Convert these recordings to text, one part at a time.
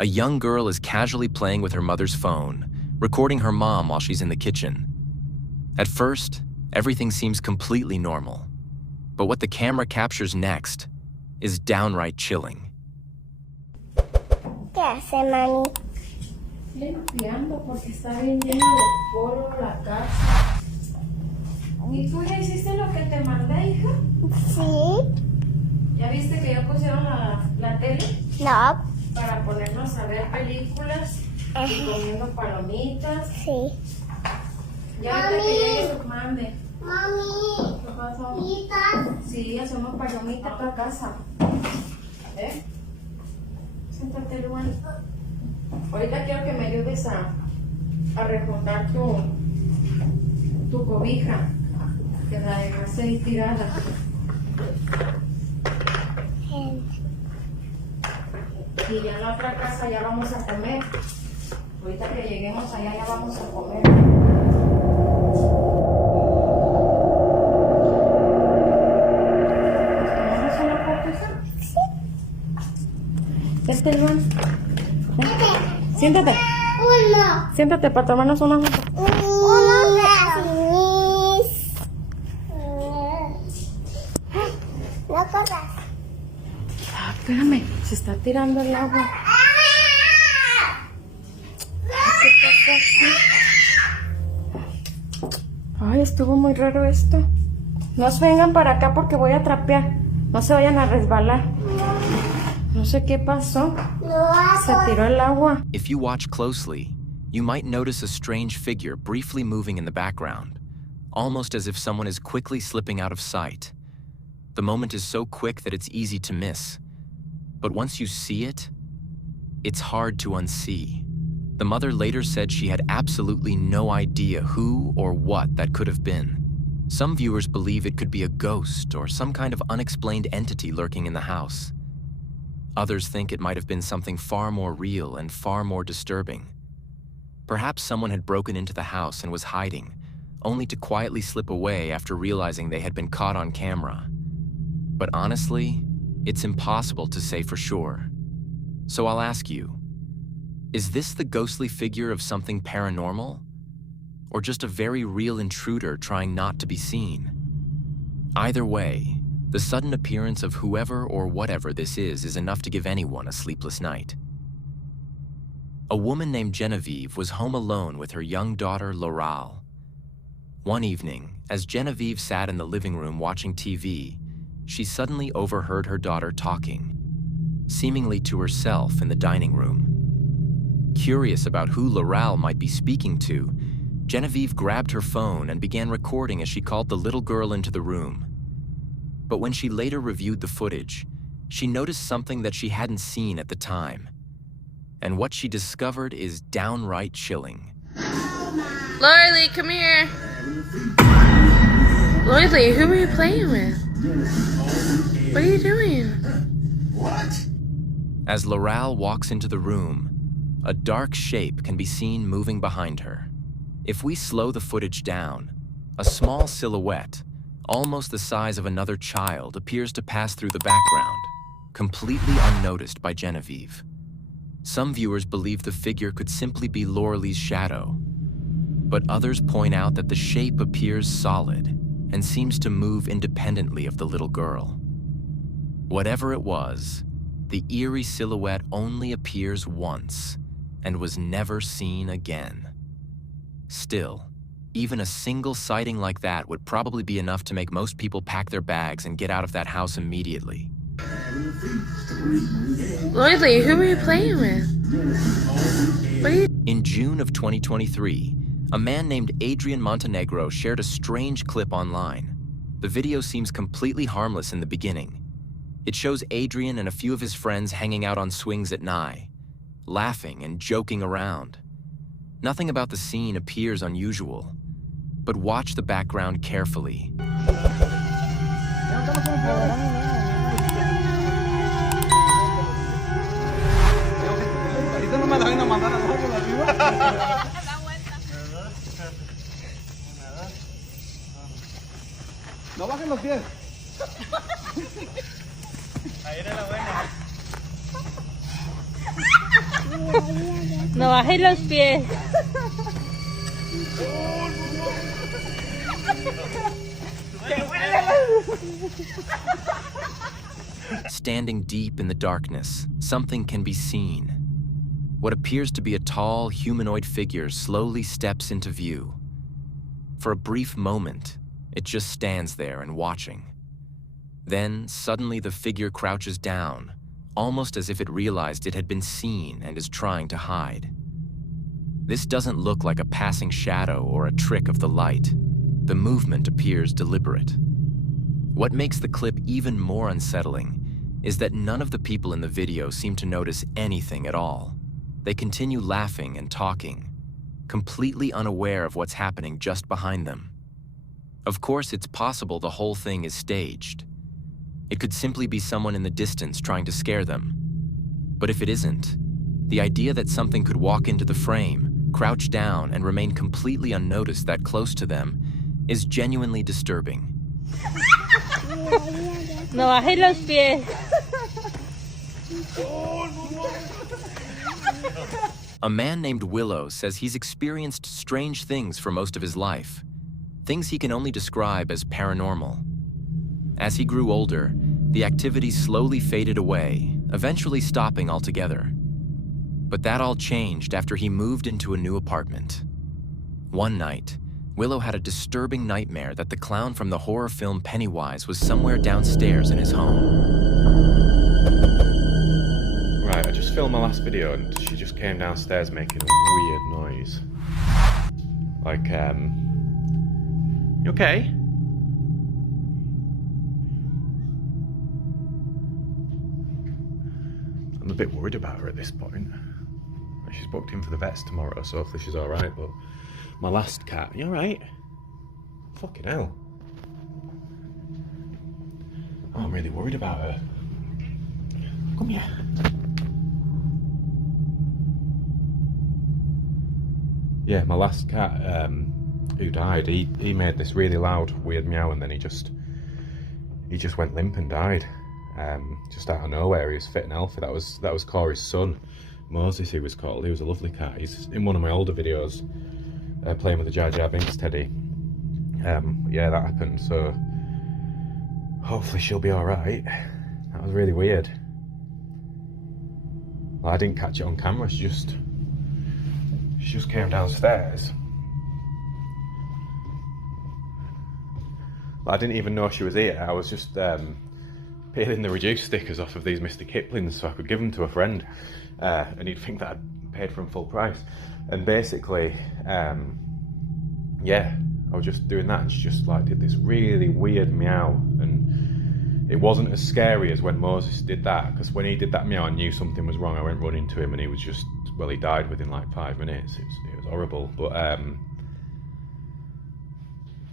A young girl is casually playing with her mother's phone, recording her mom while she's in the kitchen. At first, everything seems completely normal. But what the camera captures next is downright chilling. ¿Qué hace, mami? Limpiando porque está bien llena de polvo la casa. ¿Y tú ya hiciste lo que te mandé, hija? Sí. ¿Ya viste que ya pusieron la tele? No. Para ponernos a ver películas y comiendo palomitas. Sí. Ya ahorita que llegue su mande. Mami. ¿Qué pasó? ¿Palomitas? Sí, hacemos palomitas para casa. ¿Eh? Siéntate, Luan. Ahorita quiero que me ayudes a rejuntar tu cobija, que la dejaste ahí tirada. Y ya en la otra casa ya vamos a comer. Ahorita que lleguemos allá ya vamos a comer. ¿Tomamos una fotito? Sí. Vete, Luan. Siéntate. Uno. Siéntate para tomarnos una foto. No corras. Ah, espérame, se está tirando el agua. ¿Qué pasó aquí? Ay, estuvo muy raro esto. No se vengan para acá porque voy a trapear. No se vayan a resbalar. No sé qué pasó. Se tiró el agua. If you watch closely, you might notice a strange figure briefly moving in the background, almost as if someone is quickly slipping out of sight. The moment is so quick that it's easy to miss. But once you see it, it's hard to unsee. The mother later said she had absolutely no idea who or what that could have been. Some viewers believe it could be a ghost or some kind of unexplained entity lurking in the house. Others think it might have been something far more real and far more disturbing. Perhaps someone had broken into the house and was hiding, only to quietly slip away after realizing they had been caught on camera. But honestly, it's impossible to say for sure. So I'll ask you, is this the ghostly figure of something paranormal? Or just a very real intruder trying not to be seen? Either way, the sudden appearance of whoever or whatever this is enough to give anyone a sleepless night. A woman named Genevieve was home alone with her young daughter, Laurel. One evening, as Genevieve sat in the living room watching TV, she suddenly overheard her daughter talking, seemingly to herself in the dining room. Curious about who Laurel might be speaking to, Genevieve grabbed her phone and began recording as she called the little girl into the room. But when she later reviewed the footage, she noticed something that she hadn't seen at the time. And what she discovered is downright chilling. Lorelei, come here. Lorelei, who are you playing with? What are you doing? What? As Laurel walks into the room, a dark shape can be seen moving behind her. If we slow the footage down, a small silhouette, almost the size of another child, appears to pass through the background, completely unnoticed by Genevieve. Some viewers believe the figure could simply be Lorelei's shadow, but others point out that the shape appears solid and seems to move independently of the little girl. Whatever it was, the eerie silhouette only appears once and was never seen again. Still, even a single sighting like that would probably be enough to make most people pack their bags and get out of that house immediately. Lorelei, who are you playing with? What are you... In June of 2023, a man named Adrian Montenegro shared a strange clip online. The video seems completely harmless in the beginning. It shows Adrian and a few of his friends hanging out on swings at Nye, laughing and joking around. Nothing about the scene appears unusual, but watch the background carefully. No bajen los pies. Ahí era la buena. No bajes los pies. Standing deep in the darkness, something can be seen. What appears to be a tall, humanoid figure slowly steps into view. For a brief moment, it just stands there and watching. Then, suddenly the figure crouches down, almost as if it realized it had been seen and is trying to hide. This doesn't look like a passing shadow or a trick of the light. The movement appears deliberate. What makes the clip even more unsettling is that none of the people in the video seem to notice anything at all. They continue laughing and talking, completely unaware of what's happening just behind them. Of course, it's possible the whole thing is staged. It could simply be someone in the distance trying to scare them. But if it isn't, the idea that something could walk into the frame, crouch down, and remain completely unnoticed that close to them is genuinely disturbing. No bajes los pies. A man named Willow says he's experienced strange things for most of his life, things he can only describe as paranormal. As he grew older, the activity slowly faded away, eventually stopping altogether. But that all changed after he moved into a new apartment. One night, Willow had a disturbing nightmare that the clown from the horror film Pennywise was somewhere downstairs in his home. Right, I just filmed my last video and she just came downstairs making a weird noise. Like, you okay? I'm a bit worried about her at this point. She's booked in for the vets tomorrow, so hopefully she's alright, but my last cat, you alright? Fucking hell. Oh, I'm really worried about her. Come here. Yeah, my last cat, who died, he made this really loud, weird meow, and then he just went limp and died. Just out of nowhere. He was fit and healthy. That was Corey's son, Moses, he was called. He was a lovely cat. He's in one of my older videos, playing with the Jar Jar Binks teddy. Yeah, that happened. So hopefully she'll be all right. That was really weird. Well, I didn't catch it on camera. She just came downstairs. I didn't even know she was here. I was just peeling the reduced stickers off of these Mr. Kiplings so I could give them to a friend, and he'd think that I'd paid for them full price. And basically, yeah, I was just doing that, and she just like did this really weird meow, and it wasn't as scary as when Moses did that, because when he did that meow I knew something was wrong. I went running to him and he was just, well, he died within like 5 minutes. It was horrible, but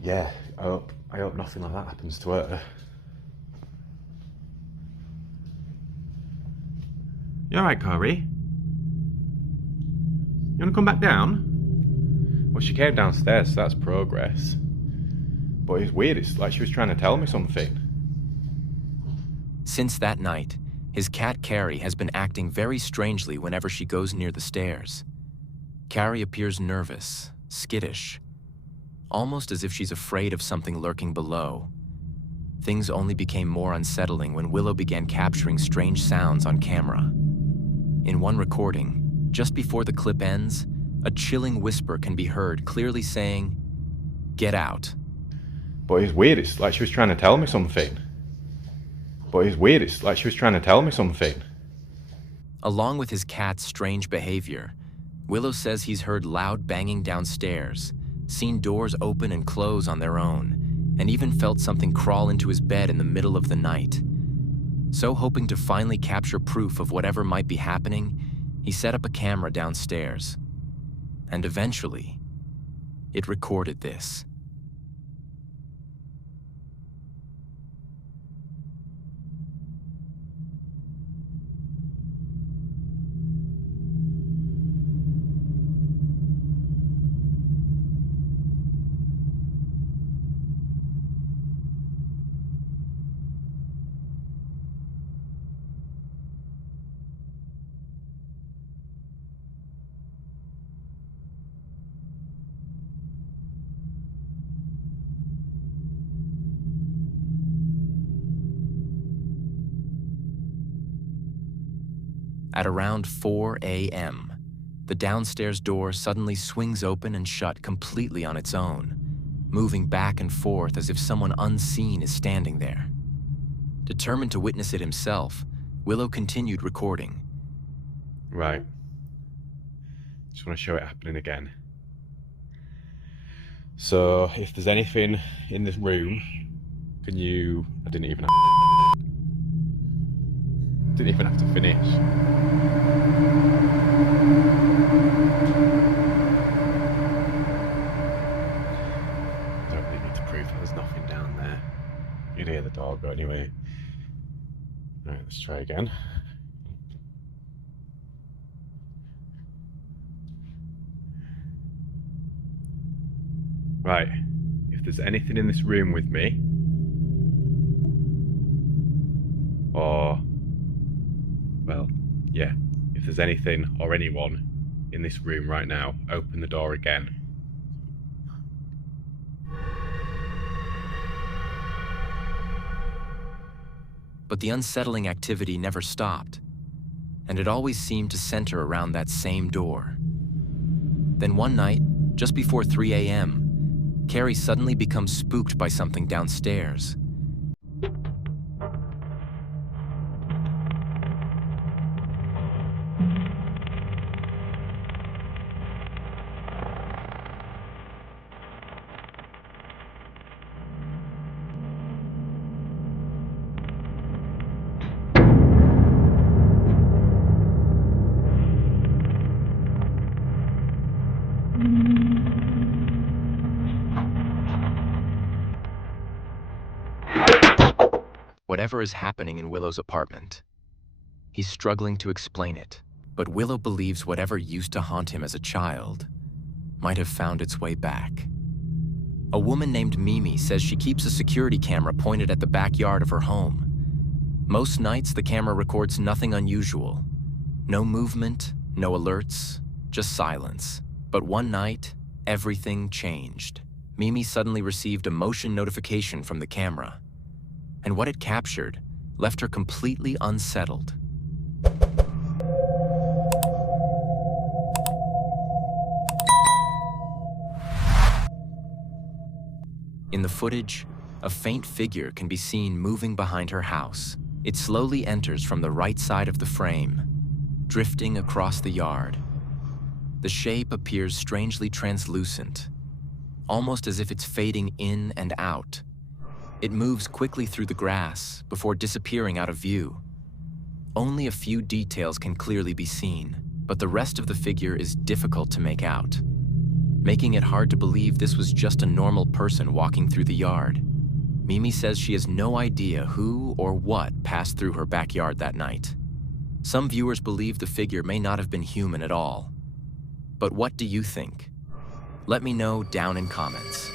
yeah, I hope nothing like that happens to her. You alright, Corey? You want to come back down? Well, she came downstairs, so that's progress. But it's weird, it's like she was trying to tell me something. Since that night, his cat Carrie has been acting very strangely whenever she goes near the stairs. Carrie appears nervous, skittish, almost as if she's afraid of something lurking below. Things only became more unsettling when Willow began capturing strange sounds on camera. In one recording, just before the clip ends, a chilling whisper can be heard clearly saying, "Get out." But it's weird, it's like she was trying to tell me something. But it's weird, it's like she was trying to tell me something. Along with his cat's strange behavior, Willow says he's heard loud banging downstairs, seen doors open and close on their own, and even felt something crawl into his bed in the middle of the night. So hoping to finally capture proof of whatever might be happening, he set up a camera downstairs. And eventually, it recorded this. At around 4 a.m., the downstairs door suddenly swings open and shut completely on its own, moving back and forth as if someone unseen is standing there. Determined to witness it himself, Willow continued recording. Right. Just want to show it happening again. So, if there's anything in this room, can you... I didn't even have to finish. I don't really need to prove that there's nothing down there. You'd hear the door go anyway. Right, let's try again. Right, if there's anything in this room with me, or, well, yeah, if there's anything or anyone in this room right now, open the door again. But the unsettling activity never stopped, and it always seemed to center around that same door. Then one night, just before 3 a.m., Carrie suddenly becomes spooked by something downstairs. Whatever is happening in Willow's apartment, he's struggling to explain it, but Willow believes whatever used to haunt him as a child might have found its way back. A woman named Mimi says she keeps a security camera pointed at the backyard of her home. Most nights, the camera records nothing unusual. No movement, no alerts, just silence. But one night, everything changed. Mimi suddenly received a motion notification from the camera, and what it captured left her completely unsettled. In the footage, a faint figure can be seen moving behind her house. It slowly enters from the right side of the frame, drifting across the yard. The shape appears strangely translucent, almost as if it's fading in and out. It moves quickly through the grass before disappearing out of view. Only a few details can clearly be seen, but the rest of the figure is difficult to make out, making it hard to believe this was just a normal person walking through the yard. Mimi says she has no idea who or what passed through her backyard that night. Some viewers believe the figure may not have been human at all. But what do you think? Let me know down in comments.